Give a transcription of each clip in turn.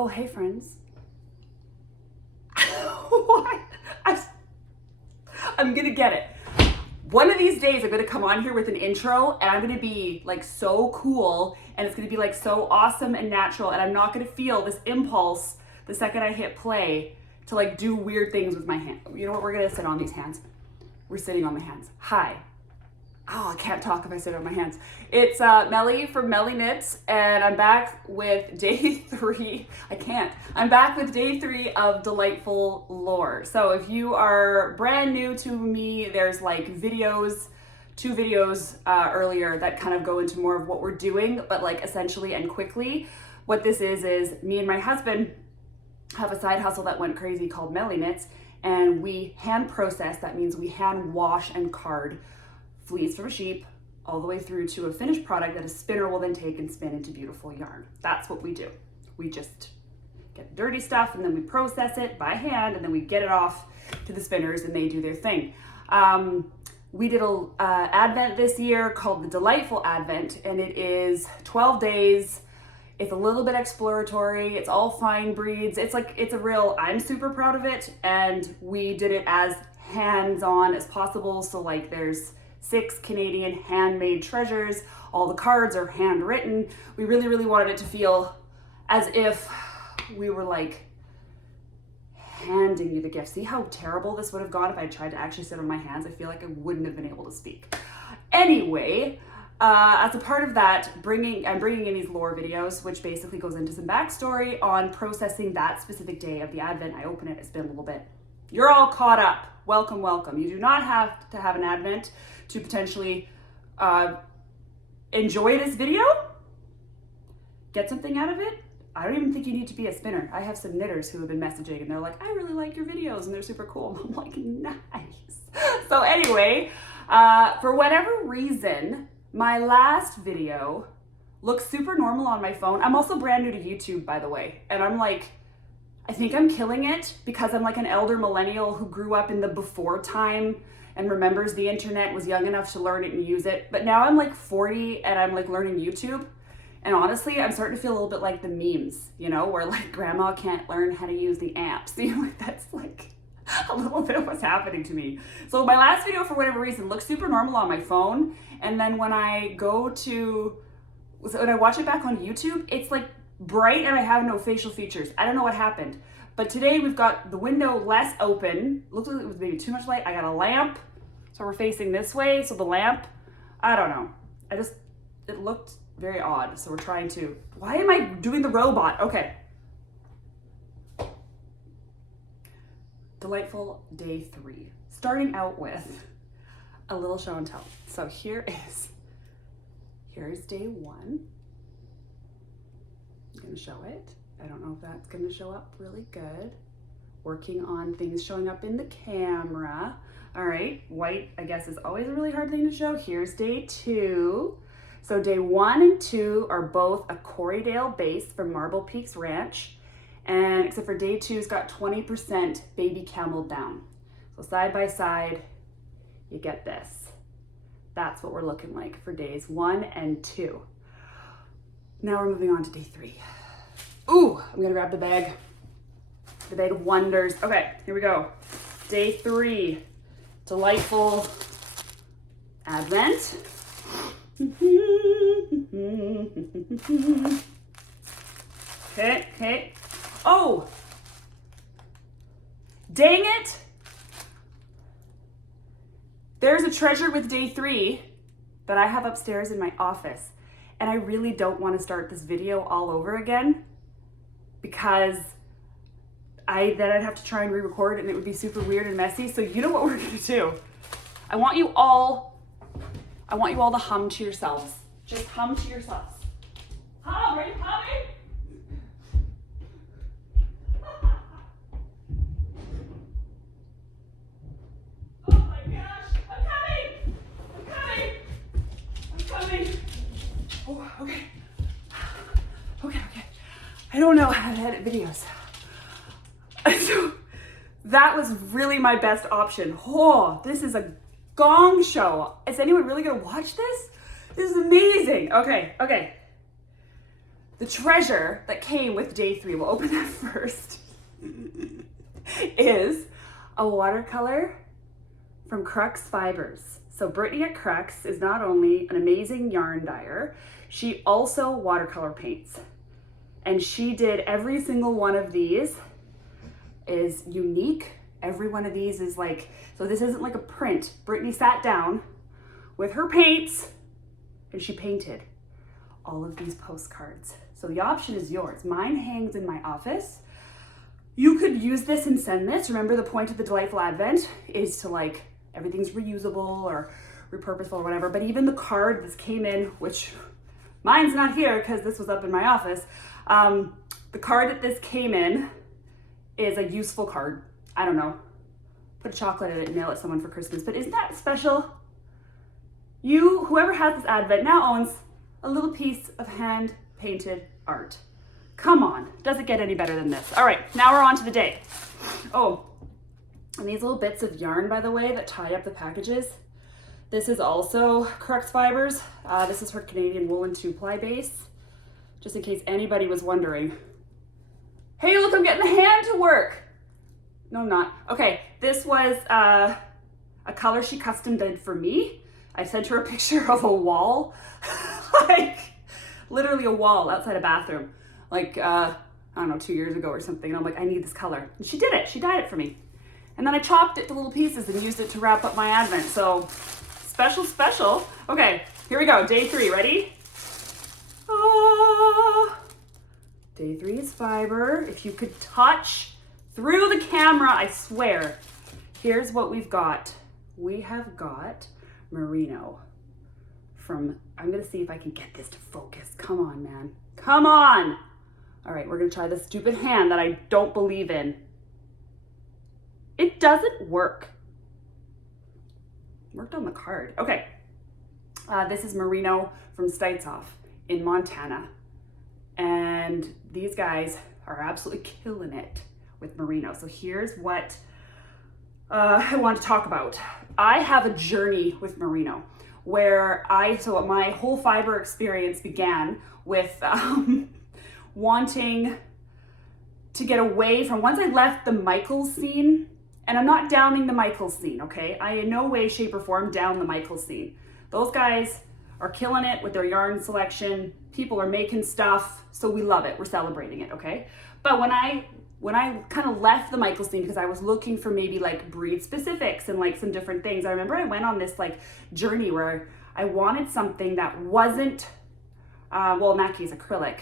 Oh, hey friends. What? I'm gonna get it. One of these days I'm gonna come on here with an intro and I'm gonna be like so cool and it's gonna be like so awesome and natural, and I'm not gonna feel this impulse the second I hit play to like do weird things with my hand. You know what? We're gonna sit on these hands. We're sitting on my hands. Hi. Oh, I can't talk if I sit on my hands. It's Melly from Melly Knits, and I'm back with day 3. I'm back with day 3 of Delightful Lore. So if you are brand new to me, there's like videos, 2 videos earlier that kind of go into more of what we're doing, but like essentially and quickly. What this is me and my husband have a side hustle that went crazy called Melly Knits, and we hand process. That means we hand wash and card fleece from a sheep all the way through to a finished product that a spinner will then take and spin into beautiful yarn. That's what we do. We just get dirty stuff and then we process it by hand and then we get it off to the spinners and they do their thing. We did a advent this year called the Delightful Advent, and it is 12 days. It's a little bit exploratory. It's all fine breeds. It's a real, I'm super proud of it. And we did it as hands-on as possible. So like there's 6 Canadian handmade treasures. All the cards are handwritten. We really wanted it to feel as if we were like handing you the gift. See how terrible this would have gone if I tried to actually sit on my hands? I feel like I wouldn't have been able to speak. Anyway, as a part of that, I'm bringing in these lore videos, which basically goes into some backstory on processing that specific day of the Advent. I open it, it's been a little bit. You're all caught up. Welcome, welcome. You do not have to have an Advent to potentially enjoy this video, get something out of it. I don't even think you need to be a spinner. I have some knitters who have been messaging and they're like, I really like your videos and they're super cool. I'm like, nice. So anyway, for whatever reason, my last video looks super normal on my phone. I'm also brand new to YouTube, by the way. And I'm like, I think I'm killing it because I'm like an elder millennial who grew up in the before time and remembers the internet, was young enough to learn it and use it. But now I'm like 40 and I'm like learning YouTube. And honestly, I'm starting to feel a little bit like the memes, you know, where like grandma can't learn how to use the apps. You know, like that's like a little bit of what's happening to me. So my last video, for whatever reason, looks super normal on my phone. And then when I when I watch it back on YouTube, it's like bright and I have no facial features. I don't know what happened. But today we've got the window less open. Looks like it was maybe too much light. I got a lamp. So we're facing this way. So the lamp, I don't know. It looked very odd. So we're trying to, why am I doing the robot? Okay. Delightful day 3. Starting out with a little show and tell. So here's day 1. I'm gonna show it. I don't know if that's gonna show up really good. Working on things showing up in the camera. All right, white, I guess, is always a really hard thing to show. Here's day 2. So day 1 and 2 are both a Corriedale base from Marble Peaks Ranch. And except for day 2's got 20% baby camel down. So side by side, you get this. That's what we're looking like for days 1 and 2. Now we're moving on to day 3. Ooh, I'm gonna grab the bag of wonders. Okay, here we go. Day 3, Delightful Advent. Okay. Oh, dang it. There's a treasure with day 3 that I have upstairs in my office. And I really don't want to start this video all over again because I'd have to try and re-record and it would be super weird and messy. So you know what we're gonna do? I want you all to hum to yourselves. Just hum to yourselves. Hum, are you humming? Oh my gosh, I'm coming. Oh, okay. I don't know how to edit videos. So that was really my best option. Oh, this is a gong show. Is anyone really gonna watch this? This is amazing. Okay. the treasure that came with day 3, we'll open that first, is a watercolor from Crux Fibers. So Brittany at Crux is not only an amazing yarn dyer, she also watercolor paints. And she did every single one of these is unique. Every one of these is like, so this isn't like a print. Brittany sat down with her paints and she painted all of these postcards. So the option is yours. Mine hangs in my office. You could use this and send this. Remember, the point of the Delightful Advent is to like, everything's reusable or repurposeful or whatever. But even the card this came in, which mine's not here because this was up in my office. The card that this came in is a useful card. I don't know. Put a chocolate in it and mail it to someone for Christmas. But isn't that special? You, whoever has this Advent, now owns a little piece of hand-painted art. Come on, does it get any better than this? All right, now we're on to the day. Oh, and these little bits of yarn, by the way, that tie up the packages. This is also Crux Fibers. This is her Canadian woolen 2-ply base, just in case anybody was wondering. Hey, look, I'm getting the hand to work. No, I'm not. Okay, this was a color she custom did for me. I sent her a picture of a wall, like literally a wall outside a bathroom, like, I don't know, 2 years ago or something. And I'm like, I need this color. And she did it, she dyed it for me. And then I chopped it to little pieces and used it to wrap up my Advent. So special, special. Okay, here we go, day 3, ready? Ah, day 3 is fiber. If you could touch through the camera, I swear. Here's what we've got. We have got Merino from, I'm gonna see if I can get this to focus. Come on, man, come on. All right, we're gonna try this stupid hand that I don't believe in. It doesn't work. Worked on the card. Okay, this is Merino from Steitzhof in Montana. And these guys are absolutely killing it with Merino. So here's what I want to talk about. I have a journey with Merino where so my whole fiber experience began with wanting to get away from, once I left the Michaels scene, and I'm not downing the Michaels scene, okay? I in no way, shape, or form down the Michaels scene. Those guys are killing it with their yarn selection. People are making stuff, so we love it. We're celebrating it, okay? But when I kind of left the Michaels scene because I was looking for maybe like breed specifics and like some different things, I remember I went on this like journey where I wanted something that wasn't, well, in that case, acrylic,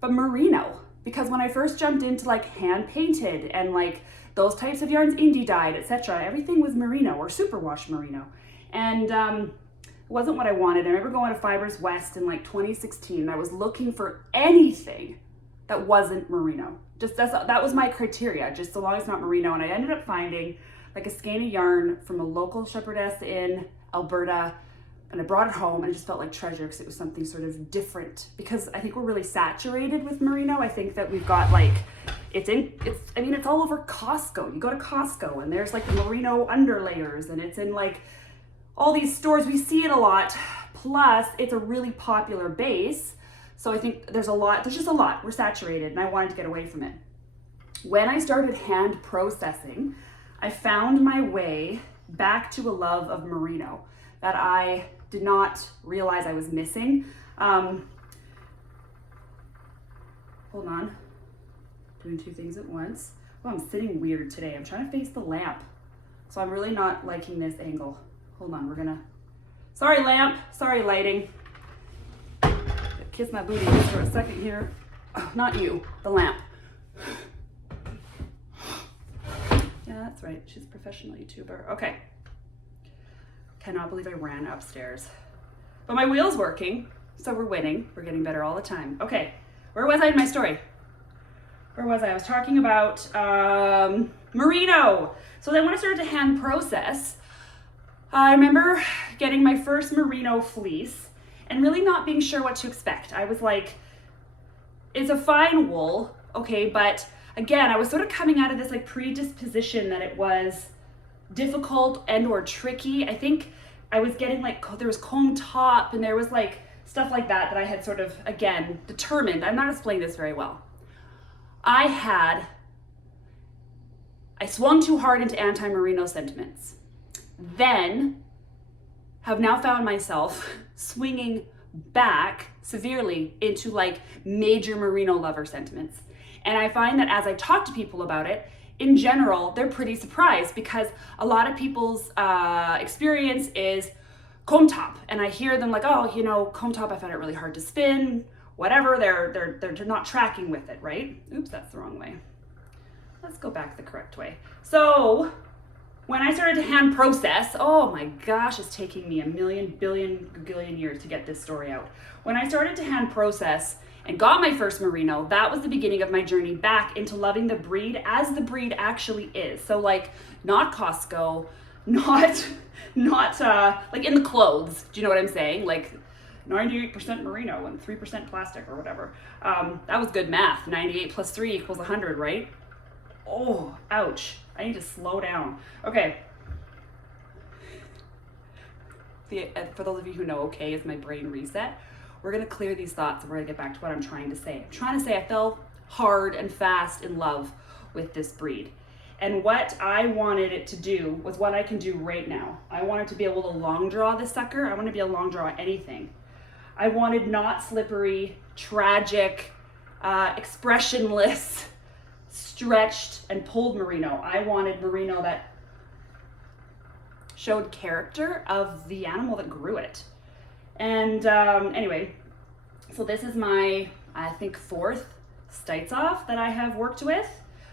but Merino. Because when I first jumped into like hand painted and like those types of yarns, indie dyed, etc., everything was Merino or superwash Merino. And it wasn't what I wanted. I remember going to Fibers West in like 2016 and I was looking for anything that wasn't Merino. Just that was my criteria, just so long as it's not Merino. And I ended up finding like a skein of yarn from a local shepherdess in Alberta, and I brought it home and I just felt like treasure because it was something sort of different, because I think we're really saturated with Merino. I think that we've got like, it's all over Costco. You go to Costco and there's like the Merino underlayers and it's in like all these stores. We see it a lot. Plus it's a really popular base. So I think there's just a lot. We're saturated and I wanted to get away from it. When I started hand processing, I found my way back to a love of Merino that I did not realize I was missing. Hold on, doing 2 things at once. Oh, I'm sitting weird today. I'm trying to face the lamp. So I'm really not liking this angle. Hold on, sorry lamp, sorry lighting. Kiss my booty just for a second here. Oh, not you, the lamp. Yeah, that's right, she's a professional YouTuber. Okay. Cannot believe I ran upstairs. But my wheel's working, so we're winning. We're getting better all the time. Okay, where was I in my story? Where was I? I was talking about Merino. So then when I started to hand process, I remember getting my first Merino fleece and really not being sure what to expect. I was like, it's a fine wool, okay, but again, I was sort of coming out of this like predisposition that it was difficult and or tricky. I think I was getting like, there was comb top and there was like stuff like that I had sort of, again, determined. I'm not explaining this very well. I swung too hard into anti-merino sentiments. Then have now found myself swinging back severely into like major merino lover sentiments. And I find that as I talk to people about it, in general, they're pretty surprised because a lot of people's experience is comb top. And I hear them like, oh, you know, comb top, I found it really hard to spin, whatever, they're not tracking with it, right? Oops, that's the wrong way. Let's go back the correct way. So when I started to hand process, oh my gosh, it's taking me a million, billion, gagillion years to get this story out. When I started to hand process and got my first merino, that was the beginning of my journey back into loving the breed as the breed actually is. So like not Costco, not like in the clothes. Do you know what I'm saying? Like 98% merino and 3% plastic or whatever. That was good math. 98 plus 3 equals 100, right? Oh, ouch. I need to slow down. Okay. For those of you who know, okay is my brain reset. We're going to clear these thoughts and we're going to get back to what I'm trying to say. I'm trying to say I fell hard and fast in love with this breed. And what I wanted it to do was what I can do right now. I wanted to be able to long draw this sucker. I want to be able to long draw anything. I wanted not slippery, tragic, expressionless, stretched and pulled merino. I wanted merino that showed character of the animal that grew it. And anyway, so this is my, I think, 4th Steitzhof that I have worked with.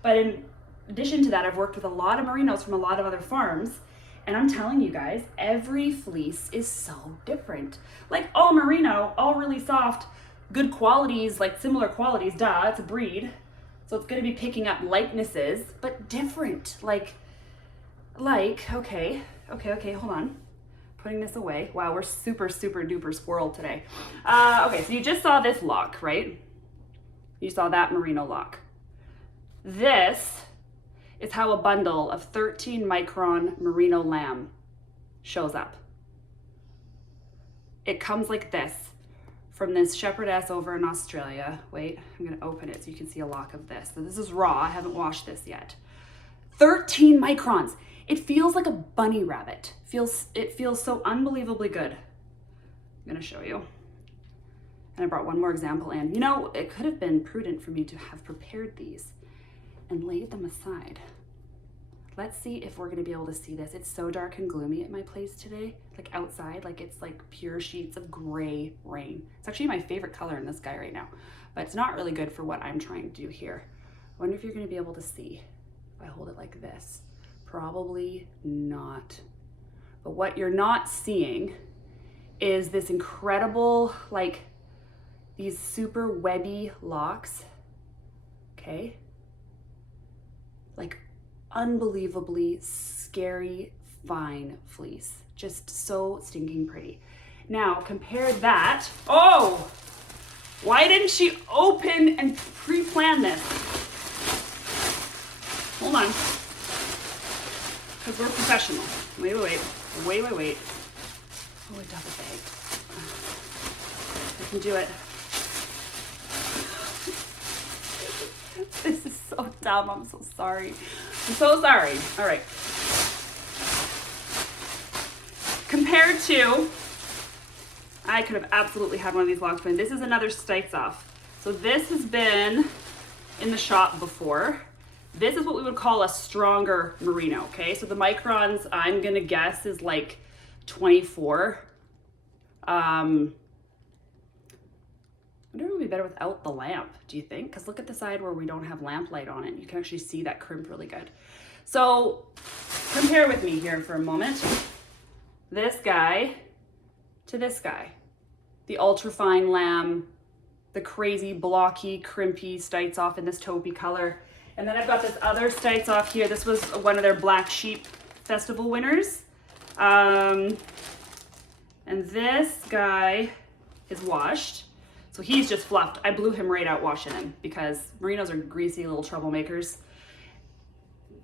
But in addition to that, I've worked with a lot of merinos from a lot of other farms. And I'm telling you guys, every fleece is so different. Like all merino, all really soft, good qualities, like similar qualities, duh, it's a breed. So it's gonna be picking up likenesses, but different. Like, okay, hold on. Putting this away. Wow, we're super, super duper squirrel today. Okay, so you just saw this lock, right? You saw that merino lock. This is how a bundle of 13 micron merino lamb shows up. It comes like this from this shepherdess over in Australia. Wait, I'm gonna open it so you can see a lock of this. So this is raw, I haven't washed this yet. 13 microns. It feels like a bunny rabbit. It feels so unbelievably good. I'm gonna show you. And I brought one more example in. You know, it could have been prudent for me to have prepared these and laid them aside. Let's see if we're gonna be able to see this. It's so dark and gloomy at my place today, like outside, like it's like pure sheets of gray rain. It's actually my favorite color in the sky right now, but it's not really good for what I'm trying to do here. I wonder if you're gonna be able to see if I hold it like this. Probably not. But what you're not seeing is this incredible, like these super webby locks, okay? Like unbelievably scary fine fleece. Just so stinking pretty. Now compare that. Oh, why didn't she open and pre-plan this? Hold on. Because we're professional. Wait. Oh, a double bag. I can do it. This is so dumb. I'm so sorry. I'm so sorry. All right. Compared to, I could have absolutely had one of these locks, but this is another Steitzhof. So this has been in the shop before. This is what we would call a stronger merino, okay? So the microns, I'm gonna guess, is like 24. I wonder if it would be better without the lamp, do you think? Because look at the side where we don't have lamp light on it. You can actually see that crimp really good. So compare with me here for a moment. This guy to this guy. The ultra fine lamb, the crazy blocky, crimpy Steitzhof in this taupey color. And then I've got this other Steitzhof here. This was one of their Black Sheep Festival winners. And this guy is washed. So he's just fluffed. I blew him right out washing him because merinos are greasy little troublemakers.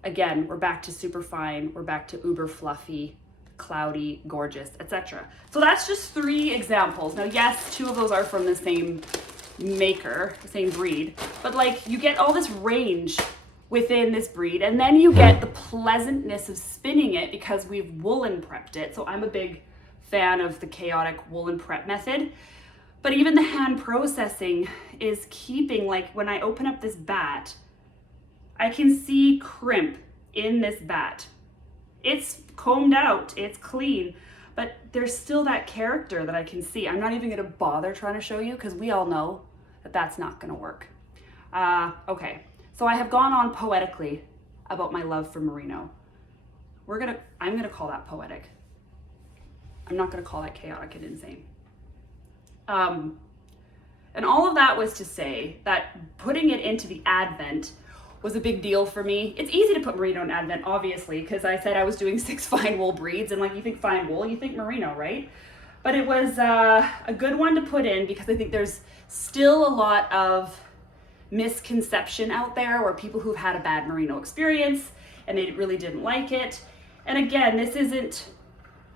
Again, we're back to super fine. We're back to uber fluffy, cloudy, gorgeous, etc. So that's just 3 examples. Now, yes, 2 of those are from the same maker, the same breed, but like you get all this range within this breed, and then you get the pleasantness of spinning it because we've woolen prepped it. So I'm a big fan of the chaotic woolen prep method, but even the hand processing is keeping, like when I open up this bat, I can see crimp in this bat. It's combed out, it's clean, but there's still that character that I can see. I'm not even gonna bother trying to show you because we all know that that's not gonna work. Okay, so I have gone on poetically about my love for merino. I'm gonna call that poetic. I'm not gonna call that chaotic and insane. And all of that was to say that putting it into the Advent was a big deal for me. It's easy to put merino in Advent, obviously, because I said I was doing 6 fine wool breeds, and like you think fine wool, you think merino, right? But it was a good one to put in because I think there's still a lot of misconception out there where people who've had a bad merino experience and they really didn't like it. And again, this isn't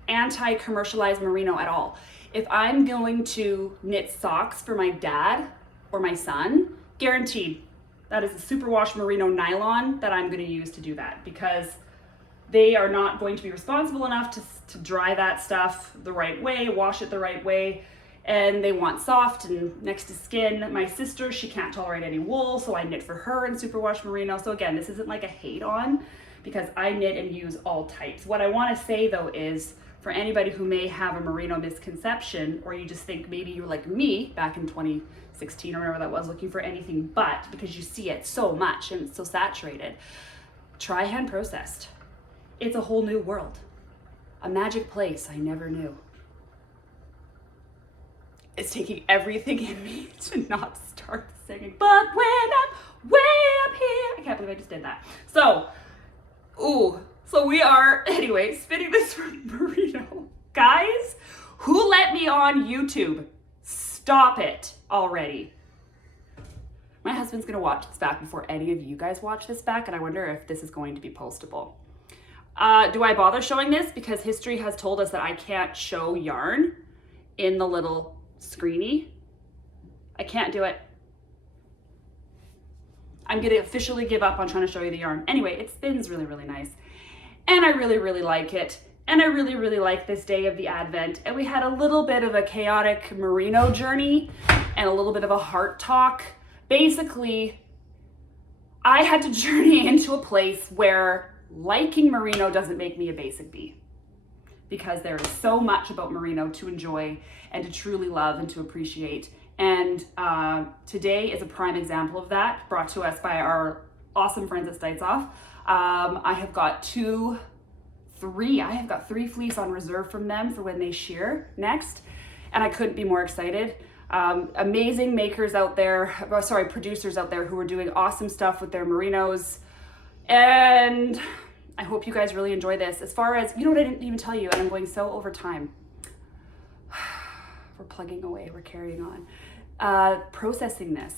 anti-commercialized merino at all. If I'm going to knit socks for my dad or my son, guaranteed, that is a superwash merino nylon that I'm going to use to do that, because they are not going to be responsible enough to dry that stuff the right way, wash it the right way, and they want soft and next to skin. My sister, she can't tolerate any wool, so I knit for her in superwash merino. So again, this isn't like a hate on, because I knit and use all types. What I want to say though is, for anybody who may have a merino misconception, or you just think maybe you're like me back in 2016 or whatever that was, looking for anything but, because you see it so much and it's so saturated, try hand processed. It's a whole new world, a magic place I never knew. It's taking everything in me to not start singing, but when I'm way up here, I can't believe I just did that. So we are, anyway, spinning this from merino. Guys, who let me on YouTube? Stop it already. My husband's gonna watch this back before any of you guys watch this back, and I wonder if this is going to be postable. Do I bother showing this? Because history has told us that I can't show yarn in the little screeny. I can't do it. I'm gonna officially give up on trying to show you the yarn. Anyway, it spins really, really nice. And I really, really like it. And I really, really like this day of the Advent. And we had a little bit of a chaotic merino journey and a little bit of a heart talk. Basically, I had to journey into a place where liking merino doesn't make me a basic bee, because there is so much about merino to enjoy and to truly love and to appreciate. And today is a prime example of that, brought to us by our awesome friends at Stits Off. I have got 3 fleece on reserve from them for when they shear next, and I couldn't be more excited. Amazing makers out there, producers out there who are doing awesome stuff with their merinos, and I hope you guys really enjoy this. As far as, you know what, I didn't even tell you, and I'm going so over time. We're plugging away, we're carrying on. Processing this.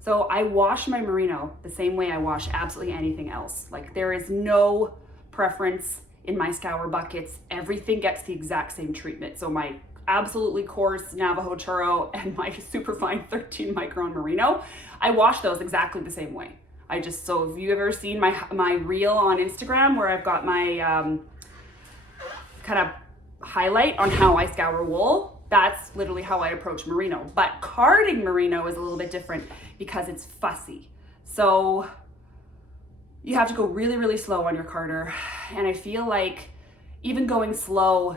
So I wash my merino the same way I wash absolutely anything else. Like, there is no preference in my scour buckets. Everything gets the exact same treatment. So my absolutely coarse Navajo churro and my super fine 13 micron merino, I wash those exactly the same way. So if you've ever seen my reel on Instagram where I've got my kind of highlight on how I scour wool, that's literally how I approach merino. But carding merino is a little bit different because it's fussy. So you have to go really, really slow on your carder. And I feel like even going slow,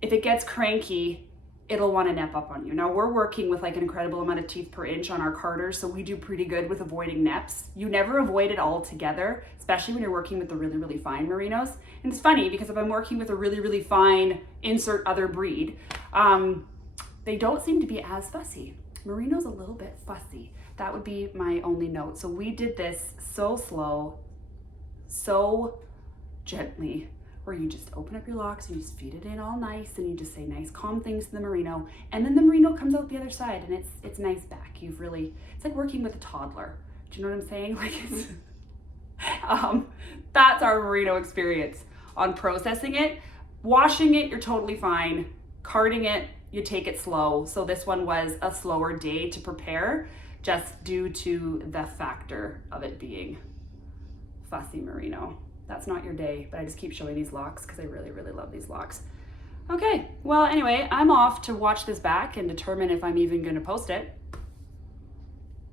if it gets cranky, it'll want to nip up on you. Now, we're working with like an incredible amount of teeth per inch on our carders, so we do pretty good with avoiding neps. You never avoid it altogether, especially when you're working with the really, really fine merinos. And it's funny because if I'm working with a really, really fine insert other breed, they don't seem to be as fussy. Merino's a little bit fussy. That would be my only note. So we did this so slow, so gently, where you just open up your locks and you just feed it in all nice, and you just say nice calm things to the merino, and then the merino comes out the other side and it's nice back. It's like working with a toddler. Do you know what I'm saying? Like, it's, that's our merino experience. on processing it. Washing it, you're totally fine. Carding it, you take it slow. So this one was a slower day to prepare just due to the factor of it being fussy merino. That's not your day, but I just keep showing these locks because I really, really love these locks. Okay, well, anyway, I'm off to watch this back and determine if I'm even gonna post it.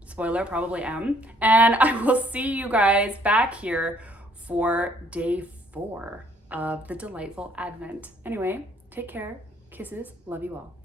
Spoiler, probably am. And I will see you guys back here for day 4 of the delightful Advent. Anyway, take care, kisses, love you all.